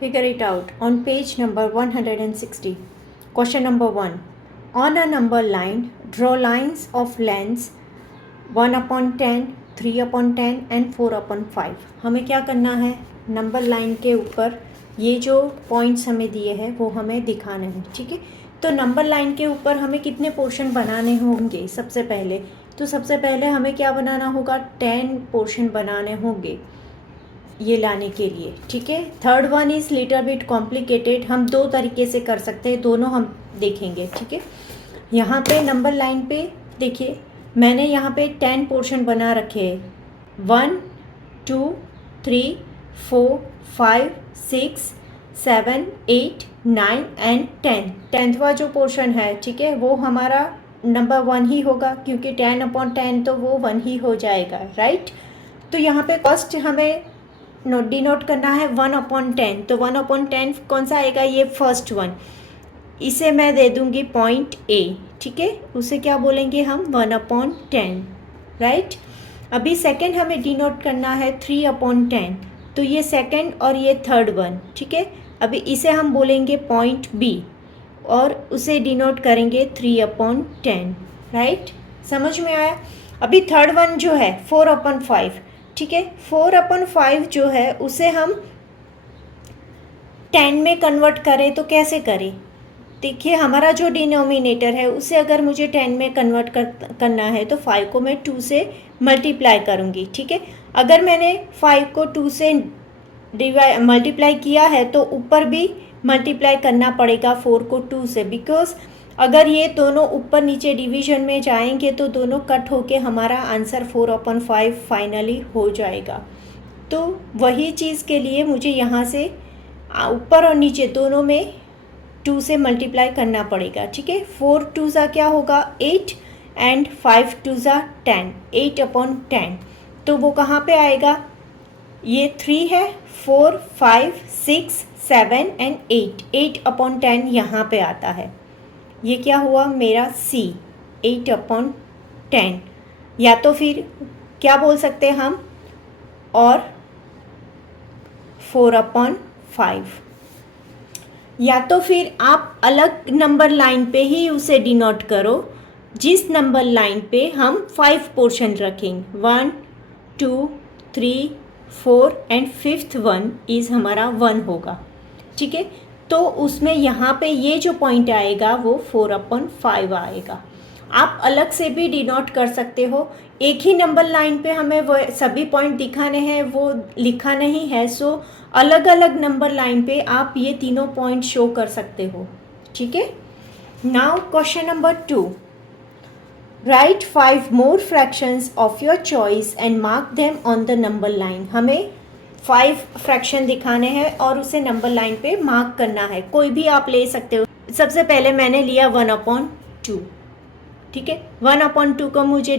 Figure it out on page number 160. Question number 1. On a number line, draw lines of lengths 1/10, 3/10 and 4/5. हमें क्या करना है, number line के ऊपर ये जो पॉइंट्स हमें दिए हैं वो हमें दिखाने हैं. ठीक है, तो नंबर लाइन के ऊपर हमें कितने पोर्शन बनाने होंगे? सबसे पहले हमें क्या बनाना होगा? 10 पोर्शन बनाने होंगे ये लाने के लिए. ठीक है, third one is little bit complicated. हम दो तरीके से कर सकते हैं, दोनों हम देखेंगे. ठीक है, यहाँ पे नंबर लाइन पे देखिए, मैंने यहाँ पे 10 पोर्शन बना रखे हैं. 1 2 3 4 5 6 7 8 9 एंड 10. 10वां जो पोर्शन है, ठीक है, वो हमारा नंबर 1 ही होगा, क्योंकि 10/10 तो वो 1 ही हो जाएगा. राइट, तो यहाँ पे फर्स्ट हमें डिनोट करना है 1/10. तो 1/10 कौन सा आएगा? ये फर्स्ट वन. इसे मैं दे दूंगी पॉइंट ए. ठीक है, उसे क्या बोलेंगे हम? 1/10. राइट, अभी सेकंड हमें डिनोट करना है 3/10. तो ये सेकंड और ये थर्ड वन. ठीक है, अभी इसे हम बोलेंगे पॉइंट बी और उसे डिनोट करेंगे 3/10. राइट, समझ में आया? अभी थर्ड वन जो है 4/5. ठीक है, 4/5 जो है उसे हम 10 में कन्वर्ट करें तो कैसे करें? देखिए, हमारा जो डिनोमिनेटर है उसे अगर मुझे 10 में कन्वर्ट करना है तो 5 को मैं 2 से मल्टीप्लाई करूँगी. ठीक है, अगर मैंने 5 को 2 से मल्टीप्लाई किया है तो ऊपर भी मल्टीप्लाई करना पड़ेगा 4 को 2 से, बिकॉज अगर ये दोनों ऊपर नीचे डिवीजन में जाएंगे तो दोनों कट होके हमारा आंसर 4/5 फाइनली हो जाएगा. तो वही चीज़ के लिए मुझे यहाँ से ऊपर और नीचे दोनों में 2 से मल्टीप्लाई करना पड़ेगा. ठीक है, 4 2 क्या होगा? 8 एंड 5 2 10. 8/10. तो वो कहाँ पे आएगा? ये 3 है, 4 5 6 7 एंड 8. 8/10 यहाँ पे आता है. ये क्या हुआ मेरा? C. 8/10. या तो फिर क्या बोल सकते हैं हम? और 4/5. या तो फिर आप अलग नंबर लाइन पे ही उसे डिनोट करो, जिस नंबर लाइन पे हम 5 पोर्शन रखेंगे. 1 2 3 4 एंड फिफ्थ वन इज़ हमारा 1 होगा. ठीक है, तो उसमें यहाँ पे ये जो पॉइंट आएगा वो 4/5 आएगा. आप अलग से भी डिनोट कर सकते हो. एक ही नंबर लाइन पे हमें वो सभी पॉइंट दिखाने हैं, वो लिखा नहीं है. सो अलग अलग नंबर लाइन पे आप ये तीनों पॉइंट शो कर सकते हो. ठीक है, now question number 2. Right 5 more fractions of your choice and mark them on the number line. हमें 5 फ्रैक्शन दिखाने हैं और उसे नंबर लाइन पे मार्क करना है. कोई भी आप ले सकते हो. सबसे पहले मैंने लिया 1/2. ठीक है, 1/2 को मुझे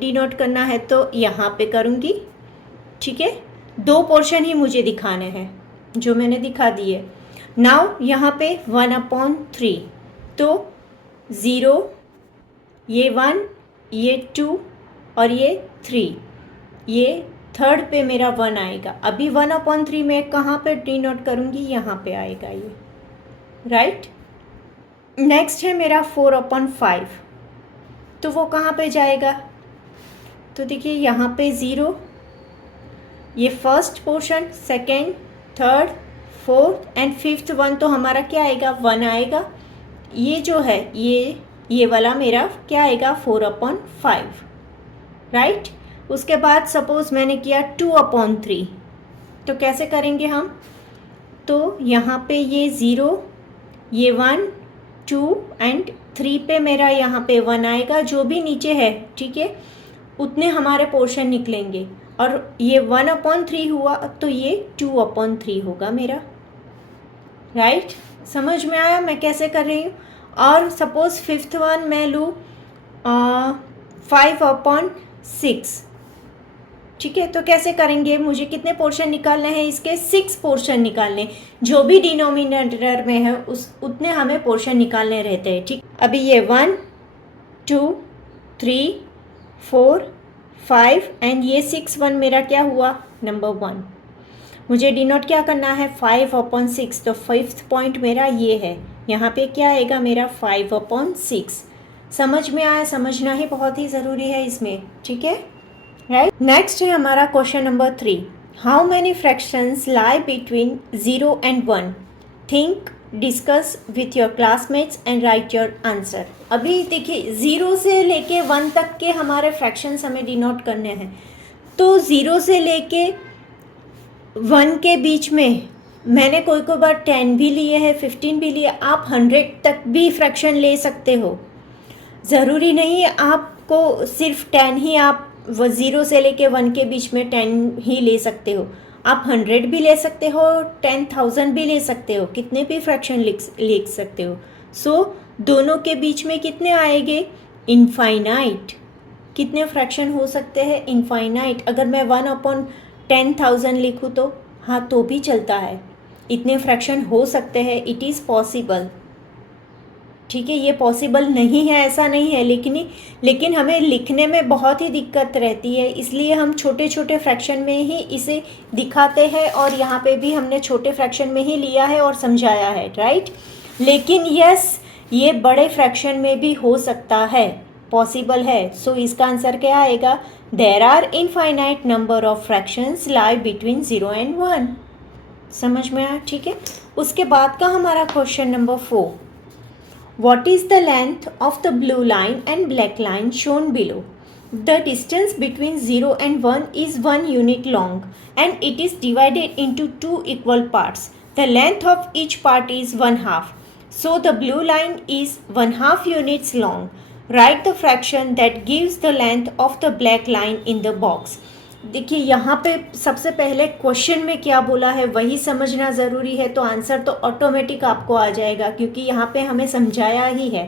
डिनोट करना है तो यहाँ पे करूँगी. ठीक है, 2 पोर्शन ही मुझे दिखाने हैं जो मैंने दिखा दिए. नाउ यहाँ पे 1/3. तो 0, ये 1, ये 2 और ये 3. ये थर्ड पे मेरा 1 आएगा. अभी 1/3 में कहाँ पे डिनोट करूँगी? यहाँ पे आएगा ये. राइट, नेक्स्ट है मेरा 4/5. तो वो कहाँ पे जाएगा? तो देखिए, यहाँ पे 0, ये first portion, second, third, fourth and fifth one. तो हमारा क्या आएगा? 1 आएगा. ये जो है ये वाला मेरा क्या आएगा? 4/5. राइट, उसके बाद सपोज मैंने किया 2/3. तो कैसे करेंगे हम? तो यहाँ पे ये 0, ये 1 2 एंड 3 पे मेरा यहाँ पे 1 आएगा. जो भी नीचे है, ठीक है, उतने हमारे पोर्शन निकलेंगे. और ये 1/3 हुआ तो ये 2/3 होगा मेरा. राइट, समझ में आया मैं कैसे कर रही हूँ? और सपोज फिफ्थ वन मैं लूँ 5/6. ठीक है, तो कैसे करेंगे? मुझे कितने पोर्शन निकालने हैं इसके? 6 पोर्शन निकालने. जो भी डिनोमिनेटर में है उतने हमें पोर्शन निकालने रहते हैं. ठीक, अभी ये 1 2 3 4 5 एंड ये 6 1 मेरा क्या हुआ, नंबर 1। मुझे डिनोट क्या करना है, 5/6, तो 5th पॉइंट मेरा ये है, यहाँ पे क्या आएगा मेरा 5/6। समझ में आया, समझना ही बहुत ही ज़रूरी है इसमें, ठीक है, राइट। नेक्स्ट है हमारा question number 3, how many fractions lie between 0 and 1, think, discuss with your classmates and right your answer. अभी देखिए 0 से लेके 1 तक के हमारे फ्रैक्शंस हमें डिनोट करने हैं, तो 0 से लेके 1 के बीच में मैंने कोई बार 10 भी लिए है, 15 भी लिए, आप 100 तक भी फ्रैक्शन ले सकते हो। ज़रूरी नहीं है आपको सिर्फ 10 ही, आप 0 से लेके 1 के बीच में 10 ही ले सकते हो, आप 100 भी ले सकते हो, 10,000 भी ले सकते हो, कितने भी फ्रैक्शन लिख सकते हो। सो दोनों के बीच में कितने आएंगे, इनफाइनाइट। कितने फ्रैक्शन हो सकते हैं, इनफाइनाइट। अगर मैं 1/10,000 लिखूँ तो हाँ, तो भी चलता है, इतने फ्रैक्शन हो सकते हैं, इट इज़ पॉसिबल, ठीक है। ये पॉसिबल नहीं है ऐसा नहीं है, लेकिन हमें लिखने में बहुत ही दिक्कत रहती है, इसलिए हम छोटे छोटे फ्रैक्शन में ही इसे दिखाते हैं, और यहाँ पे भी हमने छोटे फ्रैक्शन में ही लिया है और समझाया है, राइट। लेकिन यस, ये बड़े फ्रैक्शन में भी हो सकता है, पॉसिबल है। सो इसका आंसर क्या आएगा, there are infinite number of fractions lie between 0 and 1। समझ में आया, ठीक है। उसके बाद का हमारा question number 4, what is the length of the blue line and black line shown below? The distance between 0 and 1 is 1 unit long and it is divided into 2 equal parts. The length of each part is 1/2. So the blue line is 1/2 units long. Write the fraction that gives the length of the black line in the box. देखिए यहाँ पे सबसे पहले question में क्या बोला है वही समझना ज़रूरी है, तो आंसर तो ऑटोमेटिक आपको आ जाएगा, क्योंकि यहाँ पे हमें समझाया ही है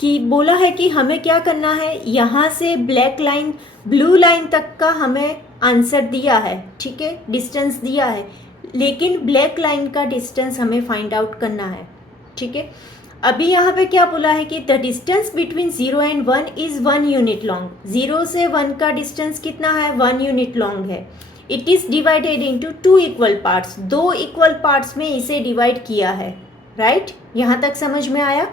कि बोला है कि हमें क्या करना है, यहाँ से ब्लैक लाइन ब्लू लाइन तक का हमें आंसर दिया है, ठीक है, डिस्टेंस दिया है, लेकिन ब्लैक लाइन का डिस्टेंस हमें फाइंड आउट करना है, ठीक है। अभी यहाँ पे क्या बोला है कि the distance between 0 and 1 is 1 unit long. 0 से 1 का डिस्टेंस कितना है, 1 यूनिट लॉन्ग है। It is divided into 2 equal parts, 2 equal parts में इसे डिवाइड किया है, राइट। यहाँ तक समझ में आया।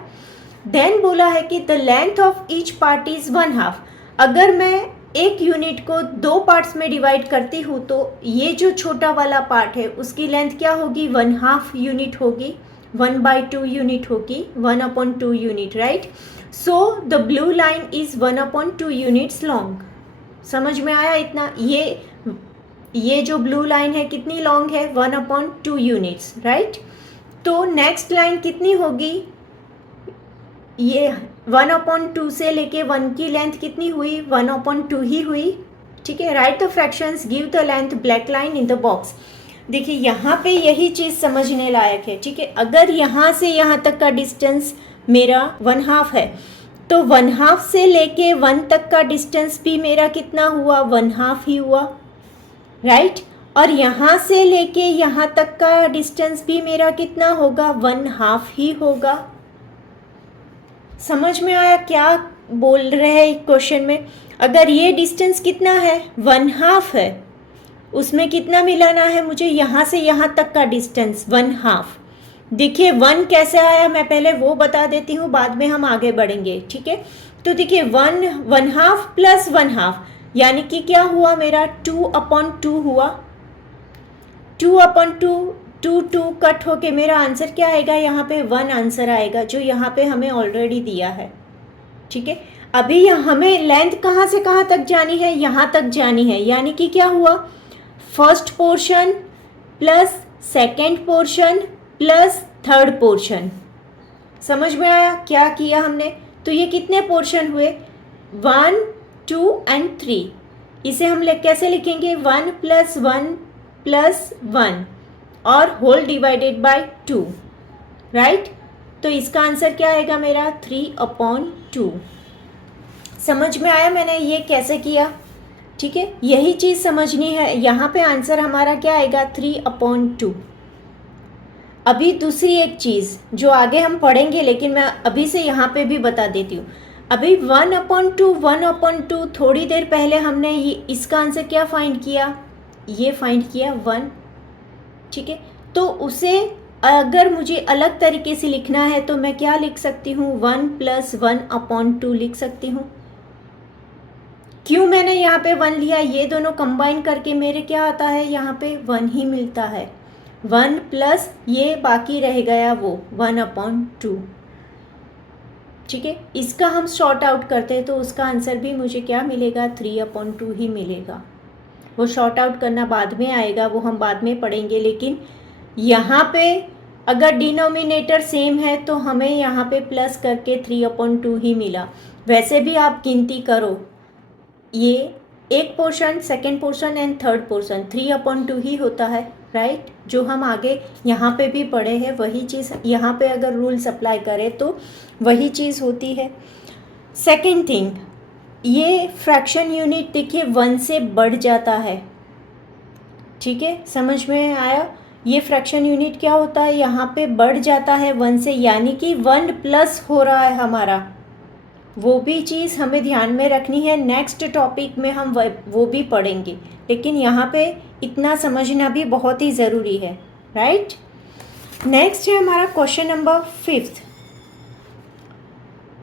देन बोला है कि the length of each part is 1/2। अगर मैं एक यूनिट को 2 पार्ट्स में डिवाइड करती हूँ तो ये जो छोटा वाला पार्ट है उसकी लेंथ क्या होगी, 1/2 यूनिट होगी, 1/2 यूनिट होगी, 1/2 unit, right. So the blue line is 1/2 units long. समझ में आया इतना। ये जो ब्लू लाइन है कितनी लॉन्ग है, 1/2 यूनिट्स, राइट। तो नेक्स्ट लाइन कितनी होगी, ये 1/2 से लेके 1 की लेंथ कितनी हुई, 1/2 ही हुई, ठीक है। Right the fractions give the length black line in the box. देखिए यहाँ पे यही चीज़ समझने लायक है, ठीक है। अगर यहाँ से यहाँ तक का डिस्टेंस मेरा 1/2 है तो 1/2 से लेके 1 तक का डिस्टेंस भी मेरा कितना हुआ, 1/2 ही हुआ, राइट। और यहाँ से लेके यहाँ तक का डिस्टेंस भी मेरा कितना होगा, 1/2 ही होगा। समझ में आया क्या बोल रहे हैं क्वेश्चन में। अगर ये डिस्टेंस कितना है, 1/2 है, उसमें कितना मिलाना है मुझे, यहाँ से यहाँ तक का डिस्टेंस 1/2। देखिए 1 कैसे आया मैं पहले वो बता देती हूँ, बाद में हम आगे बढ़ेंगे, ठीक है। तो देखिए 1/2 प्लस 1/2 यानी कि क्या हुआ मेरा, 2/2 हुआ। 2/2 2 कट होके मेरा आंसर क्या आएगा, यहाँ पे 1 आंसर आएगा, जो यहाँ पे हमें ऑलरेडी दिया है, ठीक है। अभी हमें लेंथ कहाँ से कहाँ तक जानी है, यहाँ तक जानी है, यानी कि क्या हुआ, first portion plus second portion plus third portion. समझ में आया क्या किया हमने। तो ये कितने पोर्शन हुए, 1 2 एंड 3। इसे हम कैसे लिखेंगे, 1 + 1 + 1 और होल डिवाइडेड बाय 2, राइट। तो इसका आंसर क्या आएगा मेरा, 3/2। समझ में आया मैंने ये कैसे किया, ठीक है। यही चीज़ समझनी है। यहाँ पे आंसर हमारा क्या आएगा, 3/2। अभी दूसरी एक चीज़ जो आगे हम पढ़ेंगे, लेकिन मैं अभी से यहाँ पे भी बता देती हूँ। अभी 1/2 थोड़ी देर पहले हमने ये इसका आंसर क्या फाइंड किया, ये फाइंड किया 1, ठीक है। तो उसे अगर मुझे अलग तरीके से लिखना है तो मैं क्या लिख सकती हूँ, 1 + 1/2 लिख सकती हूँ। क्यों मैंने यहाँ पे 1 लिया, ये दोनों कंबाइन करके मेरे क्या आता है, यहाँ पे 1 ही मिलता है। 1 प्लस ये बाकी रह गया वो 1/2, ठीक है। इसका हम शॉर्ट आउट करते हैं तो उसका आंसर भी मुझे क्या मिलेगा, 3/2 ही मिलेगा। वो शॉर्ट आउट करना बाद में आएगा, वो हम बाद में पढ़ेंगे। लेकिन यहाँ पे अगर डिनोमिनेटर सेम है तो हमें यहाँ पे प्लस करके 3/2 ही मिला। वैसे भी आप गिनती करो, ये एक portion, second portion and third portion 3/2 ही होता है, राइट। जो हम आगे यहाँ पे भी पढ़े हैं वही चीज़ यहाँ पे अगर रूल्स अप्लाई करें तो वही चीज़ होती है। सेकेंड थिंग, ये फ्रैक्शन यूनिट देखिए 1 से बढ़ जाता है, ठीक है, समझ में आया। ये फ्रैक्शन यूनिट क्या होता है, यहाँ पे बढ़ जाता है 1 से, यानी कि 1 प्लस हो रहा है हमारा। वो भी चीज़ हमें ध्यान में रखनी है, नेक्स्ट टॉपिक में हम वो भी पढ़ेंगे, लेकिन यहाँ पे इतना समझना भी बहुत ही ज़रूरी है, राइट। नेक्स्ट है हमारा question number 5th।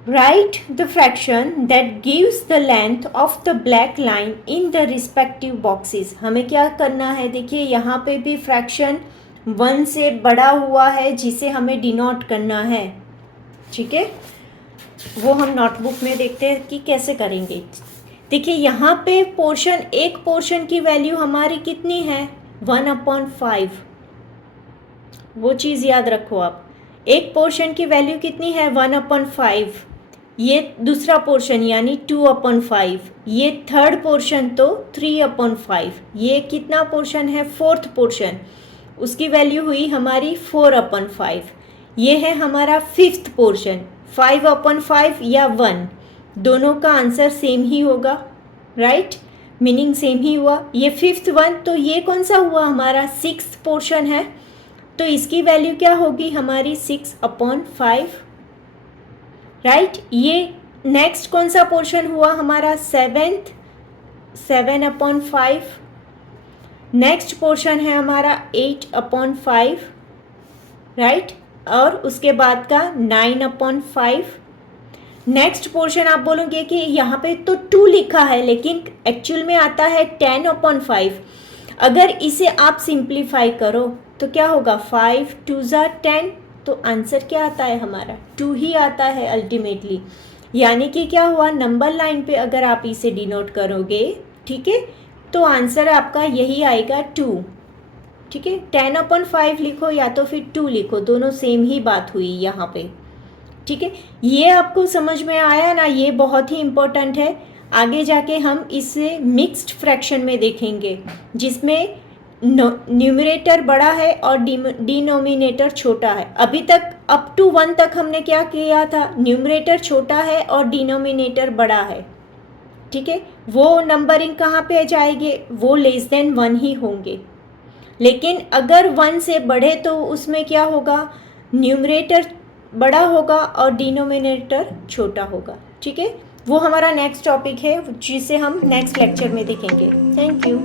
Right the fraction that gives the length of the black line in the respective boxes. हमें क्या करना है, देखिए यहाँ पे भी फ्रैक्शन 1 से बड़ा हुआ है जिसे हमें डिनोट करना है, ठीक है। वो हम नोटबुक में देखते हैं कि कैसे करेंगे। देखिए यहाँ पे पोर्शन, एक पोर्शन की वैल्यू हमारी कितनी है, 1/5। वो चीज़ याद रखो आप, एक पोर्शन की वैल्यू कितनी है, 1/5। ये दूसरा पोर्शन यानी 2/5, ये थर्ड पोर्शन तो 3/5, ये कितना पोर्शन है, फोर्थ पोर्शन, उसकी वैल्यू हुई हमारी 4/5। ये है हमारा फिफ्थ पोर्शन, 5/5 या 1, दोनों का आंसर सेम ही होगा, राइट, मीनिंग सेम ही हुआ। ये फिफ्थ वन, तो ये कौन सा हुआ हमारा, सिक्स्थ पोर्शन है, तो इसकी वैल्यू क्या होगी हमारी 6/5, राइट। ये नेक्स्ट कौन सा पोर्शन हुआ हमारा, सेवेंथ, 7/5। नेक्स्ट पोर्शन है हमारा 8/5, राइट, और उसके बाद का 9/5। नेक्स्ट पोर्शन आप बोलोगे कि यहाँ पे तो 2 लिखा है लेकिन एक्चुअल में आता है 10/5। अगर इसे आप सिंप्लीफाई करो तो क्या होगा, 5 2 10, तो आंसर क्या आता है हमारा, 2 ही आता है अल्टीमेटली। यानी कि क्या हुआ, नंबर लाइन पे अगर आप इसे डिनोट करोगे, ठीक है, तो आंसर आपका यही आएगा 2, ठीक है। 10/5 लिखो या तो फिर 2 लिखो, दोनों सेम ही बात हुई यहाँ पे, ठीक है। ये आपको समझ में आया ना, ये बहुत ही इम्पोर्टेंट है। आगे जाके हम इसे मिक्स्ड फ्रैक्शन में देखेंगे जिसमें न्यूमरेटर बड़ा है और डिनोमिनेटर छोटा है। अभी तक अप टू 1 तक हमने क्या किया था, न्यूमरेटर छोटा है और डिनोमिनेटर बड़ा है, ठीक है। वो नंबरिंग कहाँ पे जाएंगे, वो लेस देन 1 ही होंगे। लेकिन अगर 1 से बढ़े तो उसमें क्या होगा, न्यूमरेटर बड़ा होगा और डिनोमिनेटर छोटा होगा, ठीक है। वो हमारा नेक्स्ट टॉपिक है जिसे हम नेक्स्ट लेक्चर में देखेंगे। Thank you.